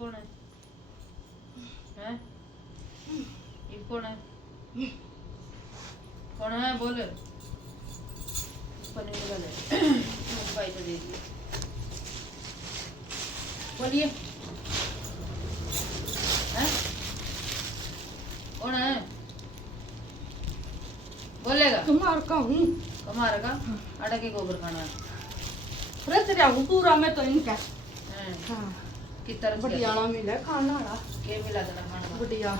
कौन है? हैं? ये कौन है? कौन है बोल? पनीर वाले भाई तो दे दिए। बोलिए। हैं? कौन है? बोलेगा? कुमार का हूँ। कमार का? आटा के गोबर खाना। रच रहा हूँ पूरा मैं तो इनका। हैं? हाँ। कितना बढ़िया मिला खाना वाला। के मिला देना खाना? बढ़िया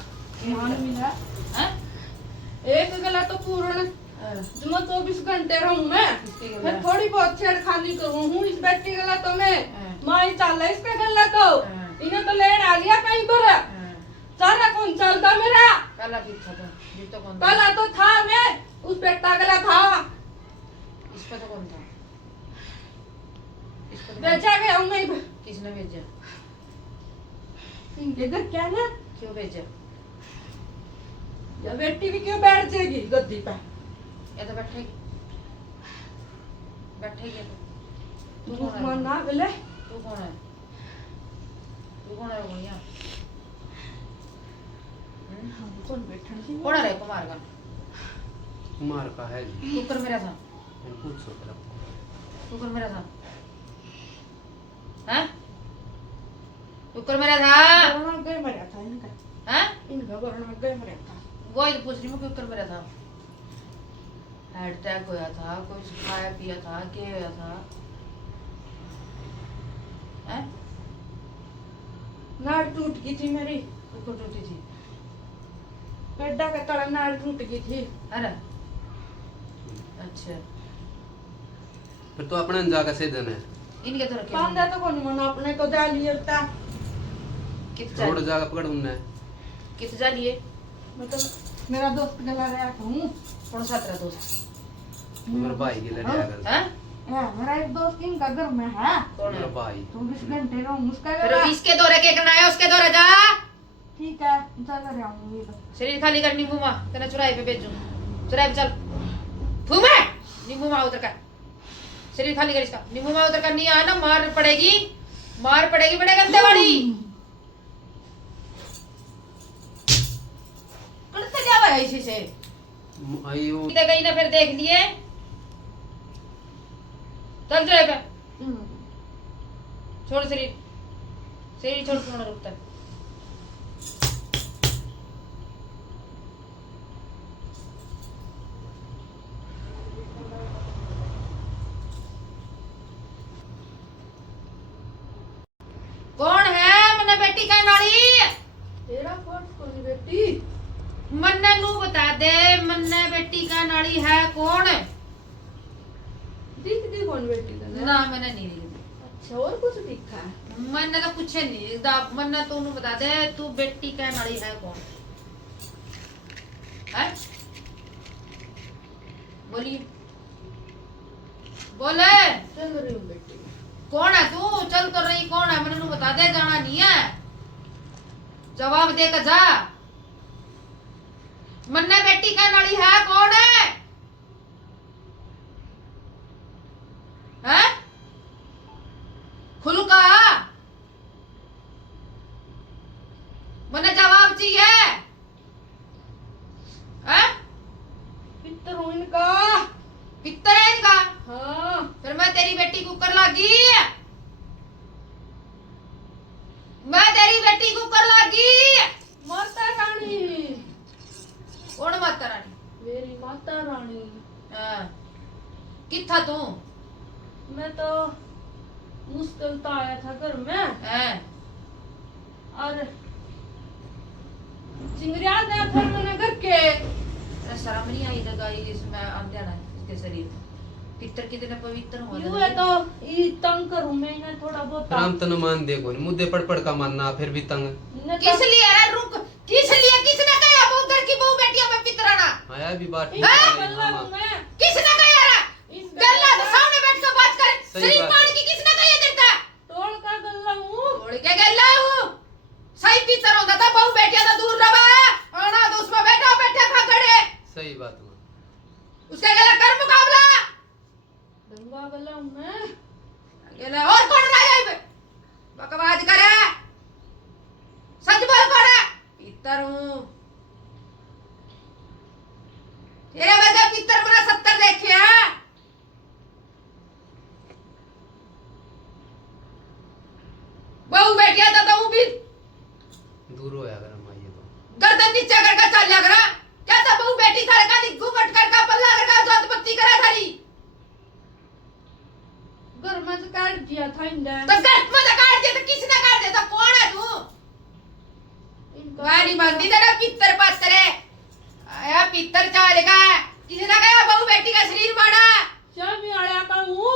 मान मिला। हैं? एक गला तो पूर्ण जो 24 घंटे रहूं मैं थोड़ी बहुत छेड़खानी करूं हूँ इस बेटी गला तो मैं माई चल इसका गला तो इन्हें तो लेट आ लिया कहीं पर सारा कौन चलता मेरा काला की था तो कौन काला तो था मैं उस बेटा गला था इस पर तो कौन था? इस पर बेचा गया हूँ मैं किसने भेजा? इनके घर क्या ना क्यों भेजा? या बेटी भी क्यों बैठ जाएगी गद्दी पे ये तो बैठेगी बैठेगी तो तू मानना गले तू कौन है? तू कौन है भैया? कौन बैठा सी कौन है कुमार का? कुमार का है जी। तू कर मेरा था पूछो तू कर मेरा था हैं? तू कर मेरा था वरना गए मरा था इनका हैं? इनका वरना गए मरा था वो ही पूछ रही हूँ क्यों कर मेरा था? हार्ट अटैक होया था कुछ खाया पिया था क्या होया था? हैं? नाड़ टूट गई थी मेरी ऊपर टूटी थी। पेड़ा के तले नाड़ टूट गई थी अरे अच्छा फिर तो अपना जाकर से देना है। इनके तो रखे पांदा तो कौन मना अपने को दे लिया कित रोड जा जाकर पकड़ उन्हें। कित जा लिए? मैं तो मेरा दोस्त गला रहा हूँ कौन सा तेरा दोस्त? मेरा भाई के लड़े अगर हैं? मेरा एक दोस्त इनका घर में है कौन मेरा है? भाई 24 घंटे रहूँ उसका फिर गला इसके दौरे के करना है उसके दौरे जा। ठीक है चल रहा हूँ ये तो शरीर खाली कर नींबू माँ तेना चुराई पे भेजूं चुराई पे चल फू मैं नींबू माँ उधर का शरीर खाली कर इसका नींबू माँ उधर का नहीं आना मार पड़ेगी बड़े गंदे वाली करते क्या भाई इसी से आयो इधर गई ना फिर देख लिए चल चुराई पे छोड़ शरीर छोड़ क्यों ना रुकता है? कौन है मन्ना बेटी का नाड़ी? तेरा फोन कौन बेटी मन्ना नू बता दे मन्ना बेटी का नाड़ी है कौन? दिख दी कौन बेटी का ना मैंने नहीं दी। अच्छा और कुछ दिखा है मैंने तो कुछ नहीं मन्ना तू नू बता दे तू बेटी का नाड़ी है कौन? है बोलिए बोले चल रही हूँ बेटी कौन है तू? चल तो रही कौन है? मैंने नू बता दे जाना नहीं है जवाब दे कर जा। मन्ना बेटी का नाड़ी है कौन है? हैं? खुल का मन्ना जवाब चाहिए हैं? पितर हूँ इनका कितना है इनका? हाँ फिर मैं तेरी बेटी कुकर लागी मैं तेरी बेटी कुकर लागी। माता रानी कौन माता रानी? मेरी माता रानी हाँ। किथा तू? मैं तो मुश्किल तो आया था घर में हैं? और चिंगरिया ने फिर मैंने घर के तेरा शर्म नहीं आई लगा इसमें अंधेरा इसके शरीर में पितर कितने पवित्र हो यूं है तो ये तंग करूं मैं इन्हें थोड़ा बहुत राम तन मान देखो मुद्दे पड़ का मानना फिर भी तंग इन्हें किस लिए? अरे रुक किस लिए? किसने कहा वो घर की बहू बेटियों में पितराना? आया भी बात ठीक इस है गल्ला मामा। हूं मैं किसने कहा यार? इस गल्ला तो सामने बैठ कर बात कर सही शरीर बात पान है। की किसने कहा ये देता? तोड़ का गल्ला हूं छोड़ के गल्ला हूँ सही पितर होता था बहू बेटियां तो दूर रहा आना तो उसमें बैठा खा खड़े सही बात मां। उसके गला कर मुकाबला दंगा गल्ला हूं मैं गला और कौन रहा है बकवास करे बैठिया था हूँ भी दूर होया कर माँ ये तो गर्दन नीचे करके चल जा करा कैसा बहू बेटी थारे का घूंघट करके पल्ला करके जोत बत्ती करा थारी घर में तो काट दिया था इन्हें तो गर्द में तो काट दे तो किसने काट दे तो कौन है तू गानी मांगती तेरा पित्तर पात्र है आया पित्तर चालेगा किसने कहा बहू बेटी का शरीर मारा श्यामी आया का हूँ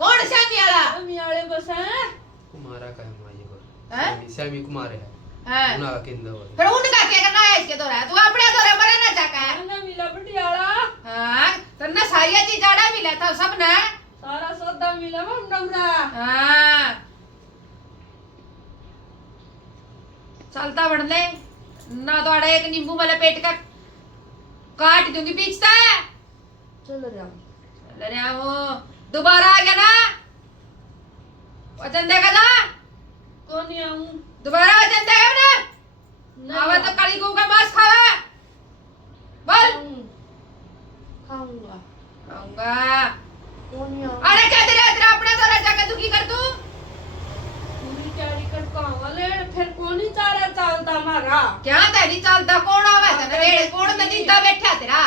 कौन श्यामी आला श्यामी आले बस हैं कुमारा का है माँ ये को हैं? श्यामी कुमार है हाँ उना का केंद्र हो फिर उनका क्या करना है इसके दौरा तू अपने दौरा पर ना चाका है ना मिला बटियाला हाँ तो ना सारी चीज जाड़ा मिला था सब ना सारा सौदा मिला वो नमरा हाँ चलता बढ़ ले ना तो आड़ा एक नींबू वाला पेट का काट दूंगी बीचता है चल रहा चल रहा हूँ दोबारा आ गया ना वचन देगा ना कौन आऊँ दोबारा वचन देगा ना आवा तो काली गऊ का मांस खावा बोल खाऊंगा खाऊंगा कौन आऊँ अरे क्या तेरा तेरा अपना दौरा जाकर दुखी कर तू पूरी तैयारी कर पावले फिर कौन ही चारा चालता हमारा क्या तेरी चलता कौन आवा था रेड़ कौन में जिंदा बैठा तेरा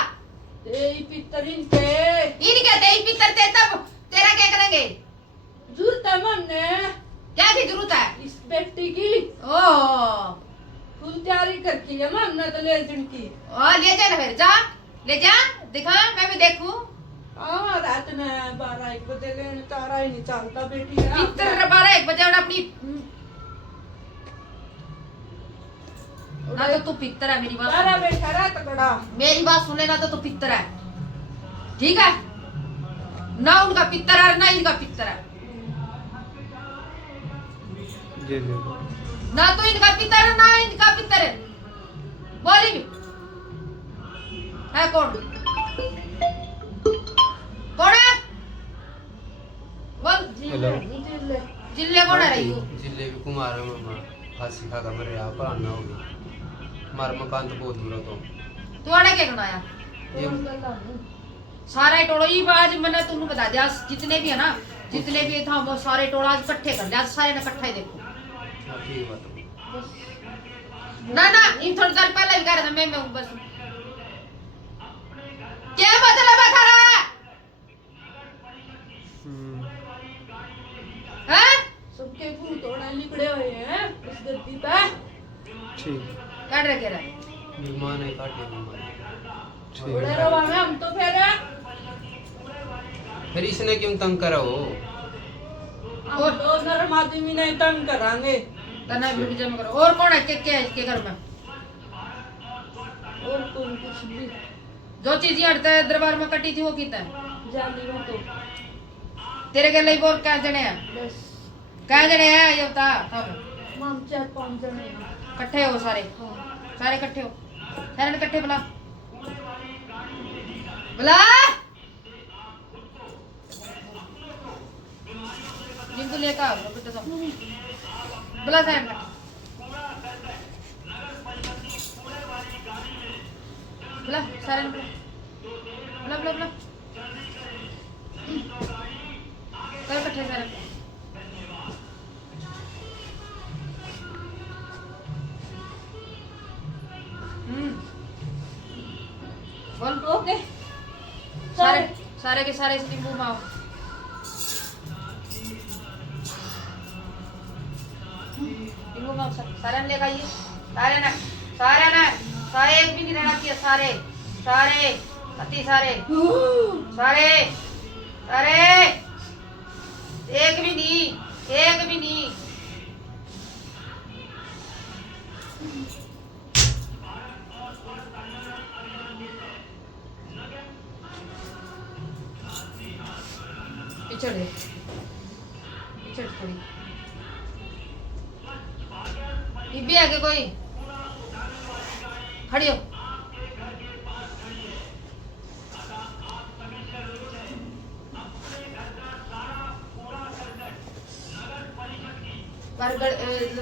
तेरी पितरिन के इनके दे पितर ते तब तेरा क्या करेंगे जरूरत है मन्ने क्या की जरूरत है इस बेटी की ओ फुल तैयारी करके है मन्ने तो ले जिनकी ले जा ना फिर जा ले जा दिखा मैं भी देखूं रात में 12-1 बजे लेने तारा ही नहीं चलता बेटी का पितर 12-1 बजे और अपनी ना तो तू पितर है मेरी बात तारा सुन। बैठा रहा तगड़ा मेरी बात सुन लेना तो तू पितर है ठीक है ना उनका पितर है ना इनका पितर है ये ले ना तो इनका पितर है ना इनका पितर है बोली भी है कौन कौन है बोल हेलो जिले कौन है रही जिले भी कुमार है मामा फांसी खा का मरे आप पढ़ाना होगी हमारा मकान तो बहुत दूर है तो तू आड़े क्या बनाया ये सारा टोला ही आज मैंने तुमको बता दिया जितने भी है ना जितने भी था वो सारे टोला आज इकट्ठे कर लिया सारे ने इकट्ठा ही देखो हाँ, ठीक बात है ना ना इन थोड़ी देर पहले भी कह रहा था मैं हूं बस क्या मतलब है थारा हैं सबके फूल तोड़ा लिपड़े हुए हैं इस गद्दी पे ठीक काट रखे रहा मेहमान है काटे मेहमान बड़े रवा में हम तो फिर इसने क्यों तंग करा हो हम तो नरम आदमी नहीं तंग करांगे तना भी जमा करो और कौन है क्या है इसके घर में और कोई कुछ भी जो चीज हटता है दरबार में कटी थी वो कितना है जाली में तो तेरे घर लिए और क्या जने हैं बस क्या जने हैं ये बता हम हम 4-5 जने हैं। इकट्ठे हो सारे हाँ सारे इकट्ठे हो सारे इकट्ठे बुला बुला जिनको लेकर आओ बेटा सब बुला सारे इकट्ठे। बुला सारे ने बुला बुला बुला बुला सब इकट्ठे सारे बोल ओके सारे सारे के सारे इस नींबू में आओ नींबू में आओ सारे ने लेकर आइए सारे ना सारे एक भी नहीं रहना चाहिए सारे सारे अति सारे सारे सारे एक भी नहीं एक भी नहीं पिछड़ थोड़ी इब्बी आगे कोई खड़ी हो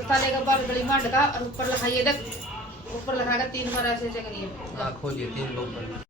ताले का बाल गली मांड का और ऊपर लिखाइए देख ऊपर लिखा कर 3 बार ऐसे ऐसे करिए खोजिए 3 लोग